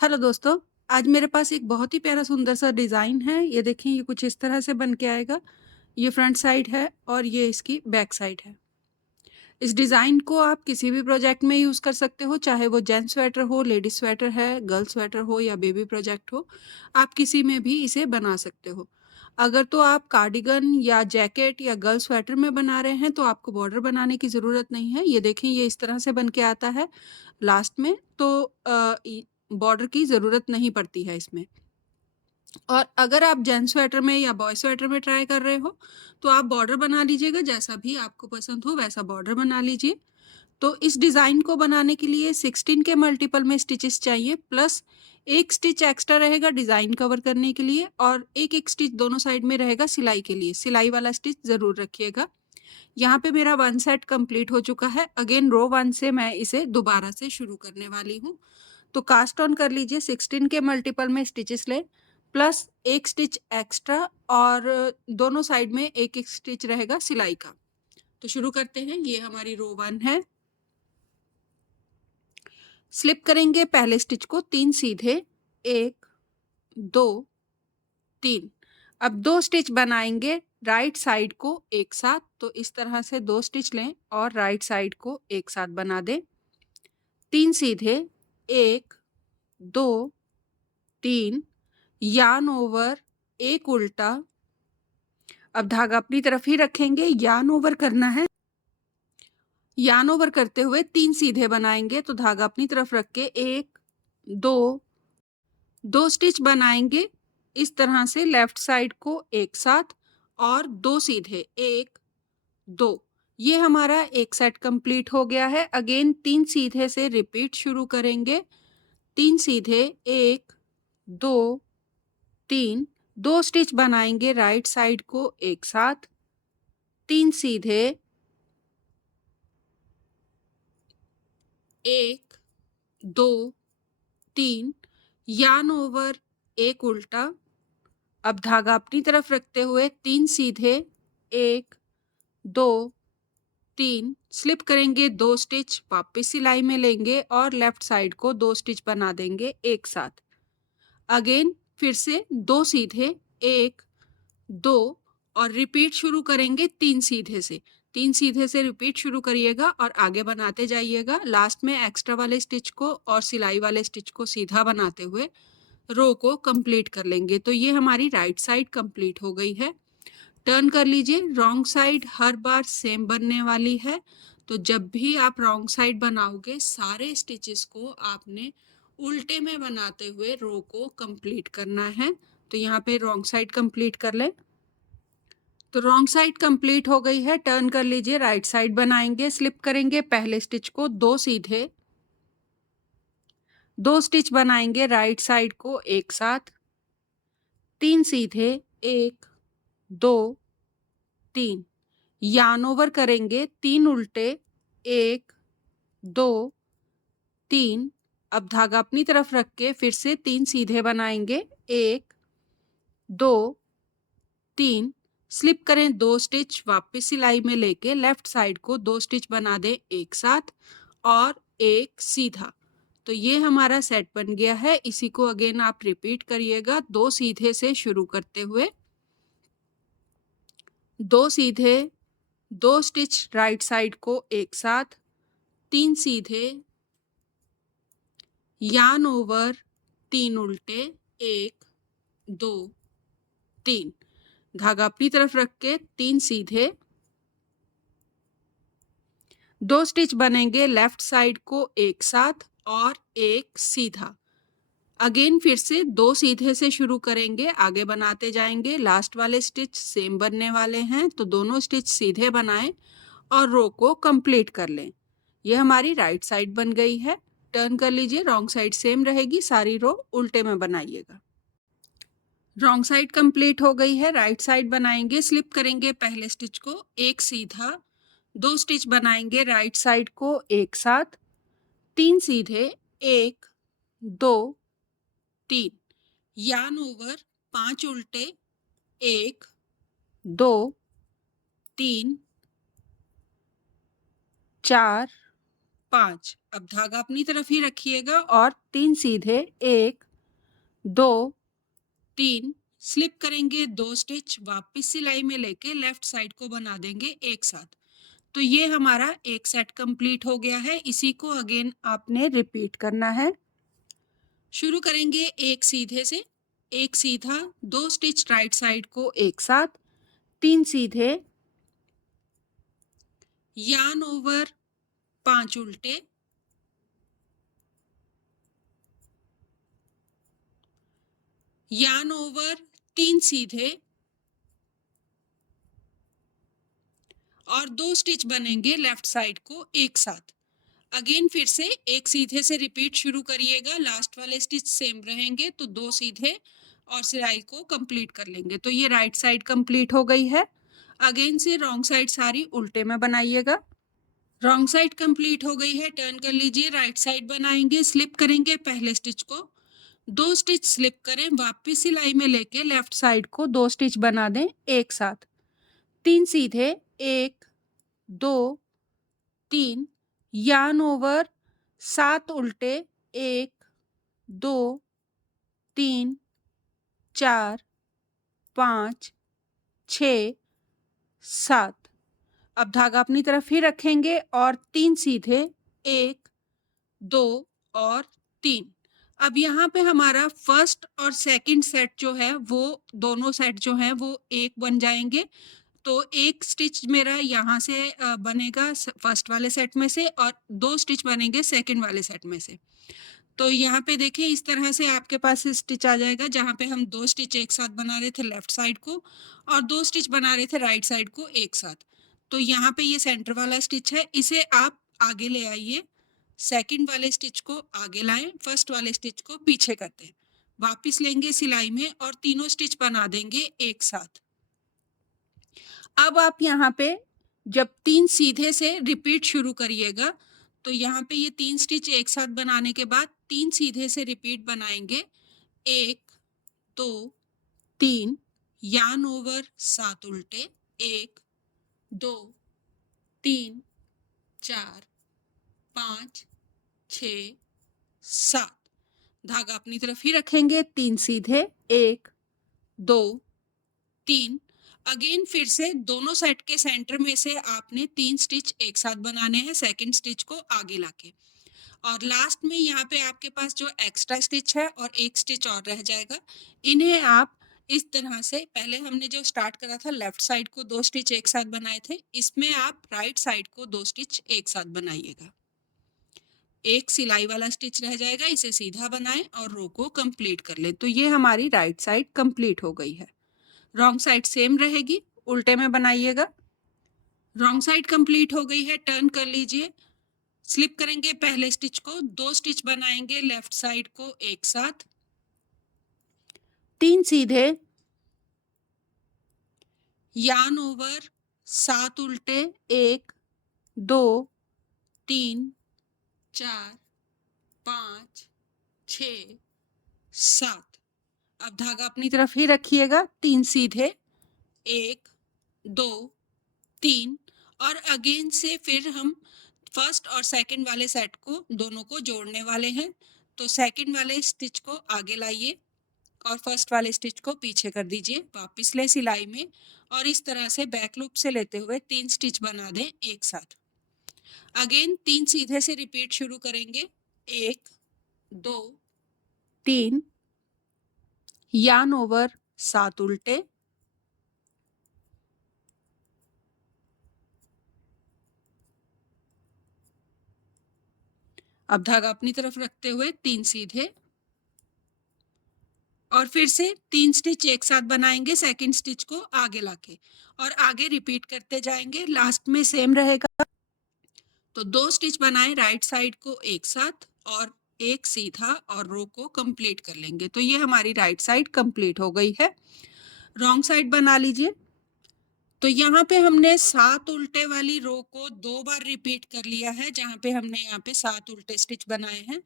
Hello दोस्तों, आज मेरे पास एक बहुत ही प्यारा सुंदर सा डिज़ाइन है। ये देखिए, ये कुछ इस तरह से बन के आएगा। ये फ्रंट साइड है और ये इसकी बैक साइड है। इस डिज़ाइन को आप किसी भी प्रोजेक्ट में यूज़ कर सकते हो, चाहे वो जेंट्स स्वेटर हो, लेडीज स्वेटर है, गर्ल्स स्वेटर हो या बेबी प्रोजेक्ट हो। आप किसी में भी इसे बना सकते हो। अगर तो आप कार्डिगन या जैकेट या गर्ल स्वेटर में बना रहे हैं तो आपको बॉर्डर बनाने की ज़रूरत नहीं है। ये देखें, ये इस तरह से बन के आता है लास्ट में, तो बॉर्डर की ज़रूरत नहीं पड़ती है इसमें। और अगर आप जेंट्स स्वेटर में या बॉय स्वेटर में ट्राई कर रहे हो तो आप बॉर्डर बना लीजिएगा, जैसा भी आपको पसंद हो वैसा बॉर्डर बना लीजिए। तो इस डिज़ाइन को बनाने के लिए 16 के मल्टीपल में स्टिचेस चाहिए, प्लस एक स्टिच एक्स्ट्रा रहेगा डिज़ाइन कवर करने के लिए, और एक एक स्टिच दोनों साइड में रहेगा सिलाई के लिए। सिलाई वाला स्टिच ज़रूर रखिएगा। यहाँ पे मेरा 1 सेट कंप्लीट हो चुका है। अगेन रो 1 से मैं इसे दोबारा से शुरू करने वाली हूँ। तो कास्ट ऑन कर लीजिए, 16 के मल्टीपल में स्टिचेस लें, प्लस एक स्टिच एक्स्ट्रा, और दोनों साइड में एक एक स्टिच रहेगा सिलाई का। तो शुरू करते हैं। ये हमारी रो 1 है। स्लिप करेंगे पहले स्टिच को 3 सीधे, 1 2 3। अब 2 स्टिच बनाएंगे राइट साइड को एक साथ। तो इस तरह से 2 स्टिच लें और राइट साइड को एक साथ बना दें। 3 सीधे, 1 2 3, यार्न ओवर, एक उल्टा। अब धागा अपनी तरफ ही रखेंगे, यार्न ओवर करना है। यार्न ओवर करते हुए 3 सीधे बनाएंगे, तो धागा अपनी तरफ रख के 1 2 स्टिच बनाएंगे इस तरह से लेफ्ट साइड को एक साथ, और 2 सीधे, 1 2। ये हमारा एक सेट कंप्लीट हो गया है। अगेन 3 सीधे से रिपीट शुरू करेंगे। 3 सीधे, 1 2 3, 2 स्टिच बनाएंगे राइट साइड को एक साथ। 3 सीधे, 1 2 3, यार्न ओवर, एक उल्टा। अब धागा अपनी तरफ रखते हुए 3 सीधे, 1 2 3, स्लिप करेंगे 2 स्टिच, वापस सिलाई में लेंगे और लेफ्ट साइड को 2 स्टिच बना देंगे एक साथ। अगेन फिर से 2 सीधे, 1 2, और रिपीट शुरू करेंगे 3 सीधे से। 3 सीधे से रिपीट शुरू करिएगा और आगे बनाते जाइएगा। लास्ट में एक्स्ट्रा वाले स्टिच को और सिलाई वाले स्टिच को सीधा बनाते हुए रो को कंप्लीट कर लेंगे। तो ये हमारी राइट साइड कंप्लीट हो गई है। टर्न कर लीजिए। रॉन्ग साइड हर बार सेम बनने वाली है, तो जब भी आप रॉन्ग साइड बनाओगे सारे स्टिचेस को आपने उल्टे में बनाते हुए रो को कंप्लीट करना है। तो यहाँ पे रॉन्ग साइड कंप्लीट कर लें। तो रॉन्ग साइड कंप्लीट हो गई है। टर्न कर लीजिए, राइट साइड बनाएंगे। स्लिप करेंगे पहले स्टिच को 2 सीधे, 2 स्टिच बनाएंगे राइट साइड को एक साथ। 3 सीधे, 1 2 3, यार्न ओवर करेंगे 3 उल्टे, 1 2 3। अब धागा अपनी तरफ रख के फिर से 3 सीधे बनाएंगे, 1 2 3, स्लिप करें 2 स्टिच, वापस सिलाई में लेके लेफ्ट साइड को 2 स्टिच बना दें एक साथ और एक सीधा। तो ये हमारा सेट बन गया है। इसी को अगेन आप रिपीट करिएगा 2 सीधे से शुरू करते हुए। 2 सीधे, 2 स्टिच राइट साइड को एक साथ, 3 सीधे, यार्न ओवर, 3 उल्टे, 1 2 3, धागा अपनी तरफ रख के 3 सीधे, 2 स्टिच बनेंगे लेफ्ट साइड को एक साथ और एक सीधा। अगेन फिर से 2 सीधे से शुरू करेंगे, आगे बनाते जाएंगे। लास्ट वाले स्टिच सेम बनने वाले हैं, तो दोनों स्टिच सीधे बनाएं और रो को कंप्लीट कर लें। ये हमारी राइट साइड बन गई है। टर्न कर लीजिए, रॉन्ग साइड सेम रहेगी, सारी रो उल्टे में बनाइएगा। रॉन्ग साइड कंप्लीट हो गई है। राइट साइड बनाएंगे। स्लिप करेंगे पहले स्टिच को, एक सीधा, 2 स्टिच बनाएंगे राइट साइड को एक साथ। 3 सीधे, 1 2 3, यार्न ओवर, 5 उल्टे, 1 2 3 4 5, अब धागा अपनी तरफ ही रखिएगा और 3 सीधे 1 2 3 स्लिप करेंगे 2 स्टिच, वापस सिलाई में लेके लेफ्ट साइड को बना देंगे एक साथ। तो ये हमारा एक सेट कंप्लीट हो गया है। इसी को अगेन आपने रिपीट करना है। शुरू करेंगे एक सीधे से, एक सीधा 2 स्टिच राइट साइड को एक साथ, 3 सीधे, यार्न ओवर 5 उल्टे, यार्न ओवर 3 सीधे और 2 स्टिच बनेंगे लेफ्ट साइड को एक साथ। अगेन फिर से एक सीधे से रिपीट शुरू करिएगा, लास्ट वाले स्टिच सेम रहेंगे तो 2 सीधे और सिलाई को कंप्लीट कर लेंगे। तो ये राइट साइड कंप्लीट हो गई है। अगेन से रॉन्ग साइड सारी उल्टे में बनाइएगा। रॉन्ग साइड कंप्लीट हो गई है, टर्न कर लीजिए, राइट साइड बनाएंगे, स्लिप करेंगे पहले स्टिच को, 2 स्टिच स्लिप करें, वापस सिलाई में लेके लेफ्ट साइड को 2 स्टिच बना दें एक साथ, 3 सीधे, 1 2 3, यार्न ओवर 7 उल्टे, 1 2 3 4 5 6 7। अब धागा अपनी तरफ ही रखेंगे और 3 सीधे, 1 2 और 3। अब यहाँ पे हमारा फर्स्ट और सेकंड सेट जो है वो दोनों सेट जो हैं वो एक बन जाएंगे। तो एक स्टिच मेरा यहाँ से बनेगा फर्स्ट वाले सेट में से और 2 स्टिच बनेंगे सेकंड वाले सेट में से। तो यहाँ पे देखिए इस तरह से आपके पास स्टिच आ जाएगा जहाँ पे हम 2 स्टिच एक साथ बना रहे थे लेफ्ट साइड को और 2 स्टिच बना रहे थे राइट साइड को एक साथ। तो यहाँ पे ये सेंटर वाला स्टिच है, इसे आप आगे ले आइए, सेकंड वाले स्टिच को आगे लाएं, फर्स्ट वाले स्टिच को पीछे कर दें, वापिस लेंगे सिलाई में और तीनों स्टिच बना देंगे एक साथ। अब आप यहाँ पे जब 3 सीधे से रिपीट शुरू करिएगा तो यहाँ पे ये 3 स्टिच एक साथ बनाने के बाद 3 सीधे से रिपीट बनाएंगे, 1 2 3, यार्न ओवर 7 उल्टे, 1 2 3 4 5 6 7। धागा अपनी तरफ ही रखेंगे, 3 सीधे, 1 2 3। अगेन फिर से दोनों सेट के सेंटर में से आपने 3 स्टिच एक साथ बनाने हैं सेकंड स्टिच को आगे लाके, और लास्ट में यहाँ पे आपके पास जो एक्स्ट्रा स्टिच है और एक स्टिच और रह जाएगा, इन्हें आप इस तरह से, पहले हमने जो स्टार्ट करा था लेफ्ट साइड को 2 स्टिच एक साथ बनाए थे, इसमें आप राइट साइड को 2 स्टिच एक साथ बनाइएगा। एक सिलाई वाला स्टिच रह जाएगा, इसे सीधा बनाएं और रो को कंप्लीट कर ले। तो ये हमारी राइट साइड कंप्लीट हो गई है। रॉन्ग साइड सेम रहेगी, उल्टे में बनाइएगा। रॉन्ग साइड कंप्लीट हो गई है, टर्न कर लीजिए, स्लिप करेंगे पहले स्टिच को, 2 स्टिच बनाएंगे लेफ्ट साइड को एक साथ, 3 सीधे, यार्न ओवर 7 उल्टे, 1 2 3 4 5 6 7। अब धागा अपनी तरफ ही रखिएगा, 3 सीधे, 1 2 3, और अगेन से फिर हम फर्स्ट और सेकंड वाले सेट को दोनों को जोड़ने वाले हैं। तो सेकंड वाले स्टिच को आगे लाइए और फर्स्ट वाले स्टिच को पीछे कर दीजिए, वापस ले सिलाई में और इस तरह से बैक लूप से लेते हुए 3 स्टिच बना दें एक साथ। अगेन 3 सीधे से रिपीट शुरू करेंगे, 1 2 3, यार्न ओवर 7 उल्टे, अब धागा अपनी तरफ रखते हुए 3 सीधे और फिर से 3 स्टिच एक साथ बनाएंगे सेकंड स्टिच को आगे लाके और आगे रिपीट करते जाएंगे, लास्ट में सेम रहेगा। तो 2 स्टिच बनाएं राइट साइड को एक साथ और एक सीधा और रो को कंप्लीट कर लेंगे। तो ये हमारी राइट साइड कंप्लीट हो गई है। रॉन्ग साइड बना लीजिए। तो यहाँ पे हमने 7 उल्टे वाली रो को 2 बार रिपीट कर लिया है, जहाँ पे हमने यहाँ पे 7 उल्टे स्टिच बनाए हैं।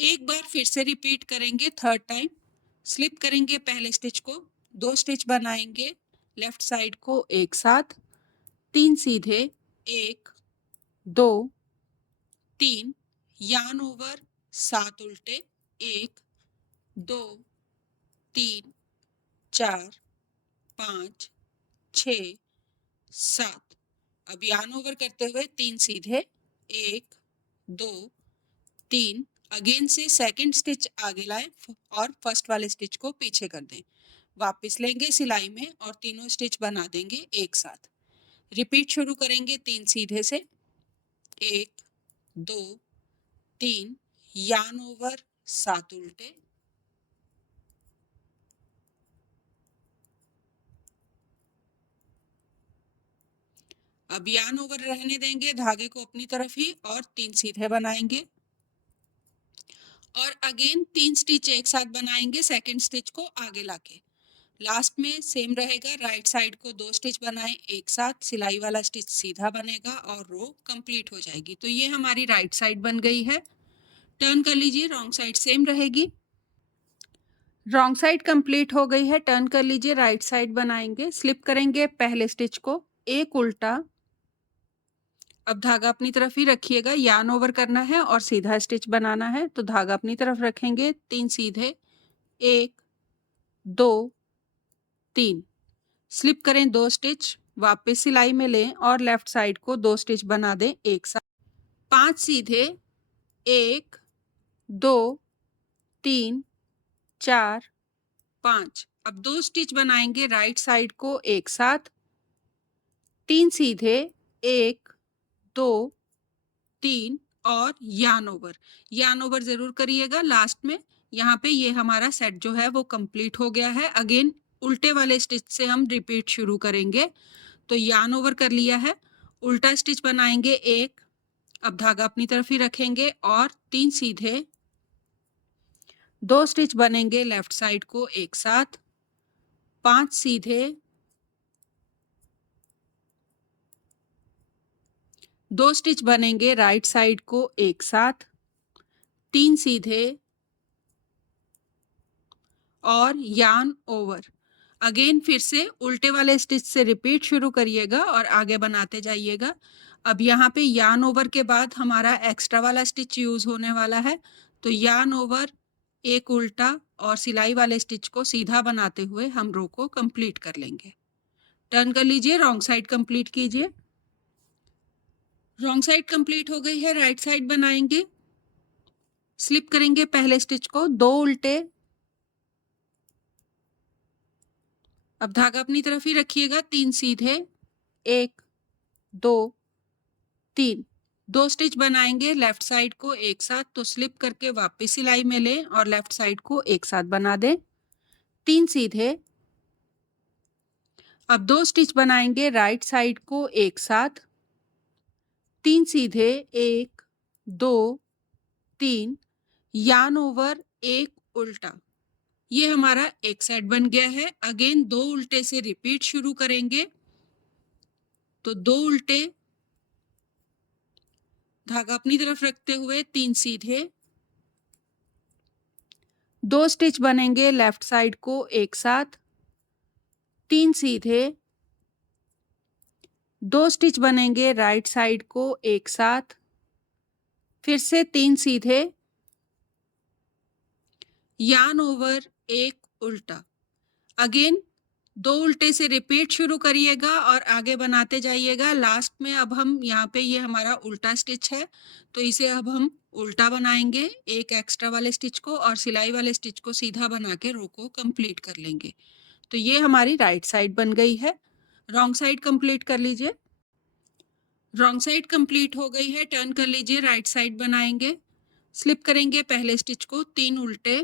एक बार फिर से रिपीट करेंगे थर्ड टाइम, स्लिप करेंगे पहले स्टिच को, 2 स्टिच बनाएंगे लेफ्ट साइड को एक साथ, 3 सीधे, 1 2 3, यान ओवर 7 उल्टे, 1 2 3 4 5 6 7। अब यान ओवर करते हुए 3 सीधे, 1 2 3। अगेन से सेकंड स्टिच आगे लाएं और फर्स्ट वाले स्टिच को पीछे कर दें। वापस लेंगे सिलाई में और तीनों स्टिच बना देंगे एक साथ। रिपीट शुरू करेंगे 3 सीधे से, 1 2 3, यान ओवर 7 उल्टे, अब यान ओवर रहने देंगे धागे को अपनी तरफ ही और 3 सीधे बनाएंगे और अगेन 3 स्टिच एक साथ बनाएंगे सेकंड स्टिच को आगे लाके। लास्ट में सेम रहेगा, राइट साइड को 2 स्टिच बनाएं एक साथ, सिलाई वाला स्टिच सीधा बनेगा और रो कंप्लीट हो जाएगी। तो ये हमारी राइट साइड बन गई है। टर्न कर लीजिए, रॉन्ग साइड सेम रहेगी। रॉन्ग साइड कंप्लीट हो गई है, टर्न कर लीजिए, राइट साइड बनाएंगे। स्लिप करेंगे पहले स्टिच को, एक उल्टा, अब धागा अपनी तरफ ही रखिएगा, यान ओवर करना है और सीधा स्टिच बनाना है। तो धागा अपनी तरफ रखेंगे, 3 सीधे, 1 2 3, स्लिप करें 2 स्टिच, वापस सिलाई में लें और लेफ्ट साइड को 2 स्टिच बना दें एक साथ। 5 सीधे, 1 2 3 4 5। अब 2 स्टिच बनाएंगे राइट साइड को एक साथ, 3 सीधे, 1 2 3 और यान ओवर। यान ओवर जरूर करिएगा लास्ट में। यहाँ पे ये हमारा सेट जो है वो कंप्लीट हो गया है। अगेन उल्टे वाले स्टिच से हम रिपीट शुरू करेंगे। तो यान ओवर कर लिया है, उल्टा स्टिच बनाएंगे एक, अब धागा अपनी तरफ ही रखेंगे और 3 सीधे, 2 स्टिच बनेंगे लेफ्ट साइड को एक साथ, 5 सीधे, 2 स्टिच बनेंगे राइट साइड को एक साथ, 3 सीधे और यान ओवर। अगेन फिर से उल्टे वाले स्टिच से रिपीट शुरू करिएगा और आगे बनाते जाइएगा। अब यहाँ पे यान ओवर के बाद हमारा एक्स्ट्रा वाला स्टिच यूज होने वाला है। तो यान ओवर, एक उल्टा और सिलाई वाले स्टिच को सीधा बनाते हुए हम रो को कंप्लीट कर लेंगे। टर्न कर लीजिए, रॉन्ग साइड कंप्लीट कीजिए। रॉन्ग साइड कंप्लीट हो गई है, राइट साइड बनाएंगे। स्लिप करेंगे पहले स्टिच को, 2 उल्टे, अब धागा अपनी तरफ ही रखिएगा, 3 सीधे, 1 2 3, 2 स्टिच बनाएंगे लेफ्ट साइड को एक साथ। तो स्लिप करके वापस सिलाई में लें और लेफ्ट साइड को एक साथ बना दें, 3 सीधे, अब 2 स्टिच बनाएंगे राइट साइड को एक साथ, 3 सीधे, 1 2 3, यान ओवर, एक उल्टा। ये हमारा एक सेट बन गया है। अगेन 2 उल्टे से रिपीट शुरू करेंगे। तो 2 उल्टे, धागा अपनी तरफ रखते हुए 3 सीधे, 2 स्टिच बनेंगे लेफ्ट साइड को एक साथ, 3 सीधे, 2 स्टिच बनेंगे राइट साइड को एक साथ, फिर से 3 सीधे, यान ओवर, एक उल्टा। अगेन 2 उल्टे से रिपीट शुरू करिएगा और आगे बनाते जाइएगा। लास्ट में अब हम यहाँ पे ये हमारा उल्टा स्टिच है, तो इसे अब हम उल्टा बनाएंगे, एक एक्स्ट्रा वाले स्टिच को और सिलाई वाले स्टिच को सीधा बना के रो को कंप्लीट कर लेंगे। तो ये हमारी राइट साइड बन गई है। रॉन्ग साइड कंप्लीट कर लीजिए। रॉन्ग साइड कंप्लीट हो गई है, टर्न कर लीजिए, राइट साइड बनाएंगे। स्लिप करेंगे पहले स्टिच को, 3 उल्टे,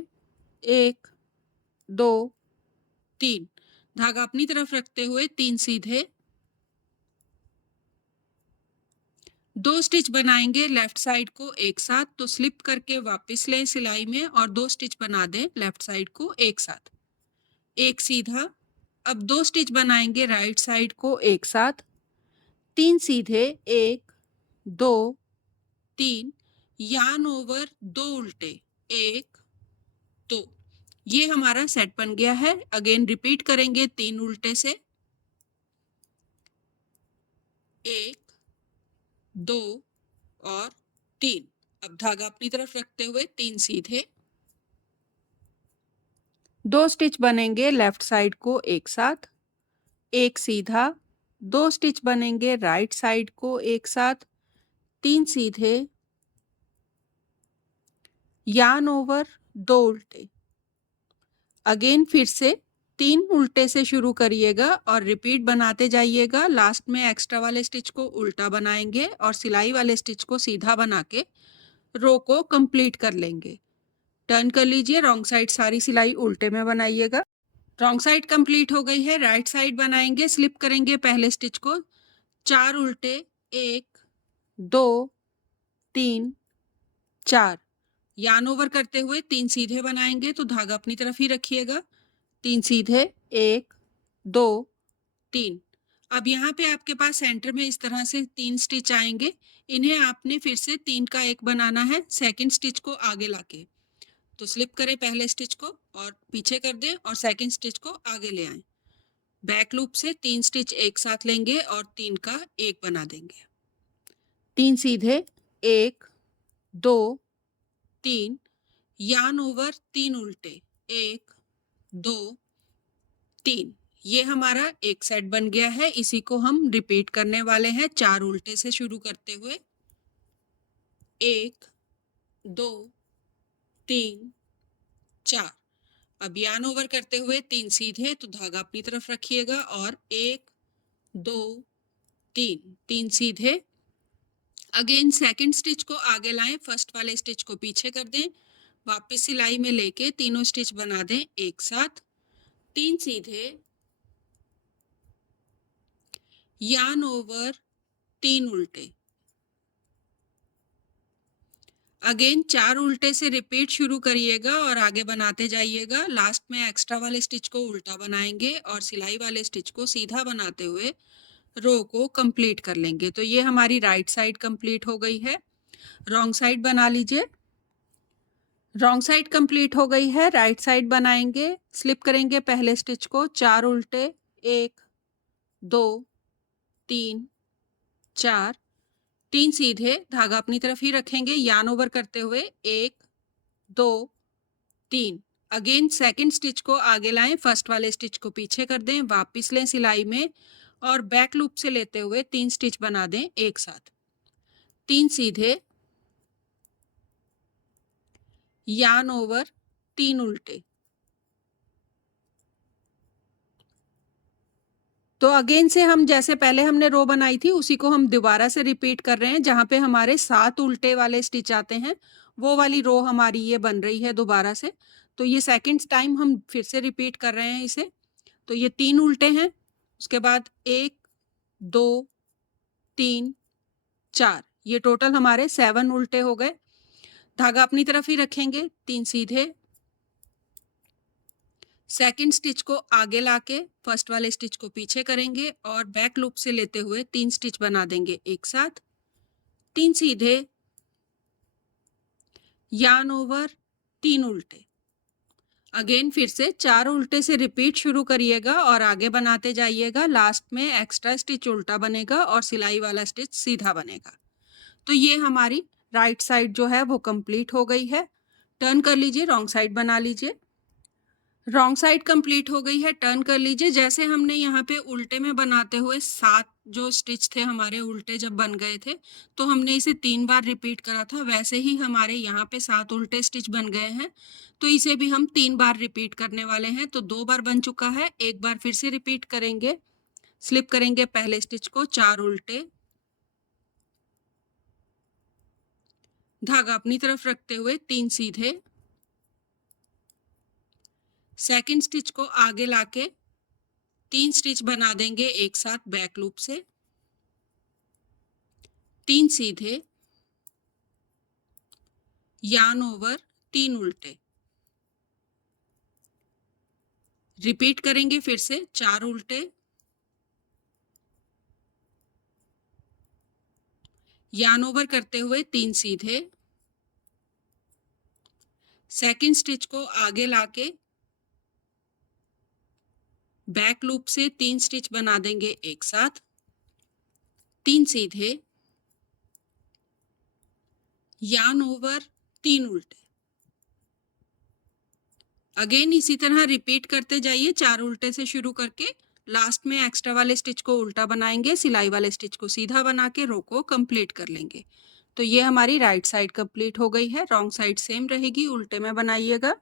1 2 3, धागा अपनी तरफ रखते हुए 3 सीधे, 2 स्टिच बनाएंगे लेफ्ट साइड को एक साथ। तो स्लिप करके वापस लें सिलाई में और 2 स्टिच बना दें लेफ्ट साइड को एक साथ, एक सीधा, अब 2 स्टिच बनाएंगे राइट साइड को एक साथ, 3 सीधे, 1 2 3, यान ओवर, 2 उल्टे, 1 2। ये हमारा सेट बन गया है। अगेन रिपीट करेंगे 3 उल्टे से, 1 2 और 3। अब धागा अपनी तरफ रखते हुए 3 सीधे, 2 स्टिच बनेंगे लेफ्ट साइड को एक साथ, एक सीधा, 2 स्टिच बनेंगे राइट साइड को एक साथ, 3 सीधे, यार्न ओवर, 2 उल्टे। अगेन फिर से 3 उल्टे से शुरू करिएगा और रिपीट बनाते जाइएगा। लास्ट में एक्स्ट्रा वाले स्टिच को उल्टा बनाएंगे और सिलाई वाले स्टिच को सीधा बना के रो को कंप्लीट कर लेंगे। टर्न कर लीजिए, रॉन्ग साइड सारी सिलाई उल्टे में बनाइएगा। रॉन्ग साइड कंप्लीट हो गई है, राइट साइड बनाएंगे। स्लिप करेंगे पहले स्टिच को, 4 उल्टे, 1 2 3 4, यार्न ओवर करते हुए 3 सीधे बनाएंगे, तो धागा अपनी तरफ ही रखिएगा। 3 सीधे, 1 2 3। अब यहाँ पे आपके पास सेंटर में इस तरह से 3 स्टिच आएंगे, इन्हें आपने फिर से 3 का 1 बनाना है सेकंड स्टिच को आगे लाके। तो स्लिप करें पहले स्टिच को और पीछे कर दें और सेकंड स्टिच को आगे ले आएं। बैक लूप से 3 स्टिच एक साथ लेंगे और 3 का 1 बना देंगे। 3 सीधे, 1 2 3, यार्न ओवर, 3 उल्टे, 1 2 3। ये हमारा एक सेट बन गया है। इसी को हम रिपीट करने वाले हैं 4 उल्टे से शुरू करते हुए, 1 2 3 4। अब यार्न ओवर करते हुए 3 सीधे, तो धागा अपनी तरफ रखिएगा और 1 2 3, 3 सीधे। अगेन सेकंड स्टिच को आगे लाएं, फर्स्ट वाले स्टिच को पीछे कर दें, वापस सिलाई में लेके तीनों स्टिच बना दें एक साथ, 3 सीधे, यार्न ओवर, 3 उल्टे। अगेन 4 उल्टे से रिपीट शुरू करिएगा और आगे बनाते जाइएगा। लास्ट में एक्स्ट्रा वाले स्टिच को उल्टा बनाएंगे और सिलाई वाले स्टिच को सीधा बनाते हुए रो को कंप्लीट कर लेंगे। तो ये हमारी राइट साइड कंप्लीट हो गई है। रॉन्ग साइड बना लीजिए। रॉन्ग साइड कंप्लीट हो गई है, राइट साइड बनाएंगे। स्लिप करेंगे पहले स्टिच को, 4 उल्टे, 1 2 3 4, 3 सीधे, धागा अपनी तरफ ही रखेंगे, यार्न ओवर करते हुए 1 2 3। अगेन सेकंड स्टिच को आगे लाएं, फर्स्ट वाले स्टिच को पीछे कर दें, वापस लें सिलाई में और बैक लूप से लेते हुए 3 स्टिच बना दें एक साथ, 3 सीधे, यार्न ओवर, 3 उल्टे। तो अगेन से हम जैसे पहले हमने रो बनाई थी उसी को हम दोबारा से रिपीट कर रहे हैं। जहाँ पे हमारे 7 उल्टे वाले स्टिच आते हैं वो वाली रो हमारी ये बन रही है दोबारा से। तो ये सेकंड टाइम हम फिर से रिपीट कर रहे हैं इसे। तो ये 3 उल्टे हैं, उसके बाद 1 2 3 4, ये टोटल हमारे 7 उल्टे हो गए। धागा अपनी तरफ ही रखेंगे, 3 सीधे, सेकंड स्टिच को आगे लाके फर्स्ट वाले स्टिच को पीछे करेंगे और बैक लूप से लेते हुए 3 स्टिच बना देंगे एक साथ, 3 सीधे, यार्न ओवर, 3 उल्टे। अगेन फिर से 4 उल्टे से रिपीट शुरू करिएगा और आगे बनाते जाइएगा। लास्ट में एक्स्ट्रा स्टिच उल्टा बनेगा और सिलाई वाला स्टिच सीधा बनेगा। तो ये हमारी राइट साइड जो है वो कंप्लीट हो गई है। टर्न कर लीजिए, रॉन्ग साइड बना लीजिए। रॉन्ग साइड कंप्लीट हो गई है, टर्न कर लीजिए। जैसे हमने यहाँ पे उल्टे में बनाते हुए 7 जो स्टिच थे हमारे उल्टे जब बन गए थे तो हमने इसे 3 बार रिपीट करा था, वैसे ही हमारे यहाँ पे 7 उल्टे स्टिच बन गए हैं। तो इसे भी हम 3 बार रिपीट करने वाले हैं। तो 2 बार बन चुका है, एक बार फिर से रिपीट करेंगे। स्लिप करेंगे पहले स्टिच को, 4 उल्टे, धागा अपनी तरफ रखते हुए 3 सीधे, सेकंड स्टिच को आगे लाके 3 स्टिच बना देंगे एक साथ बैक लूप से, 3 सीधे, यार्न ओवर, 3 उल्टे। रिपीट करेंगे फिर से, 4 उल्टे, यार्न ओवर करते हुए 3 सीधे, सेकंड स्टिच को आगे लाके बैक लूप से 3 स्टिच बना देंगे एक साथ, 3 सीधे, यार्न ओवर 3 उल्टे। अगेन इसी तरह रिपीट करते जाइए 4 उल्टे से शुरू करके लास्ट में एक्स्ट्रा वाले स्टिच को उल्टा बनाएंगे, सिलाई वाले स्टिच को सीधा बना के रो को कंप्लीट कर लेंगे। तो ये हमारी राइट साइड कंप्लीट हो गई है। रॉन्ग साइड सेम रहेगी, उल्टे में बनाइएगा।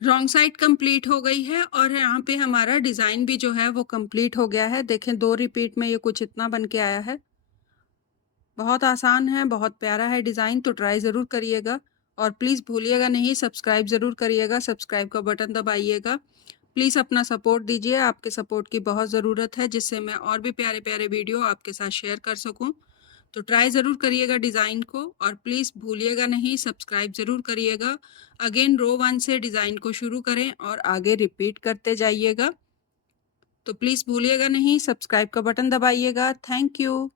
रॉन्ग साइड कंप्लीट हो गई है और यहाँ पे हमारा डिज़ाइन भी जो है वो कंप्लीट हो गया है। देखें 2 रिपीट में ये कुछ इतना बन के आया है। बहुत आसान है, बहुत प्यारा है डिज़ाइन, तो ट्राई ज़रूर करिएगा और प्लीज़ भूलिएगा नहीं सब्सक्राइब ज़रूर करिएगा, सब्सक्राइब का बटन दबाइएगा। प्लीज़ अपना सपोर्ट दीजिए, आपके सपोर्ट की बहुत ज़रूरत है जिससे मैं और भी प्यारे प्यारे वीडियो आपके साथ शेयर कर सकूं। तो ट्राई ज़रूर करिएगा डिज़ाइन को और प्लीज़ भूलिएगा नहीं सब्सक्राइब ज़रूर करिएगा। अगेन रो 1 से डिज़ाइन को शुरू करें और आगे रिपीट करते जाइएगा। तो प्लीज़ भूलिएगा नहीं सब्सक्राइब का बटन दबाइएगा। Thank you.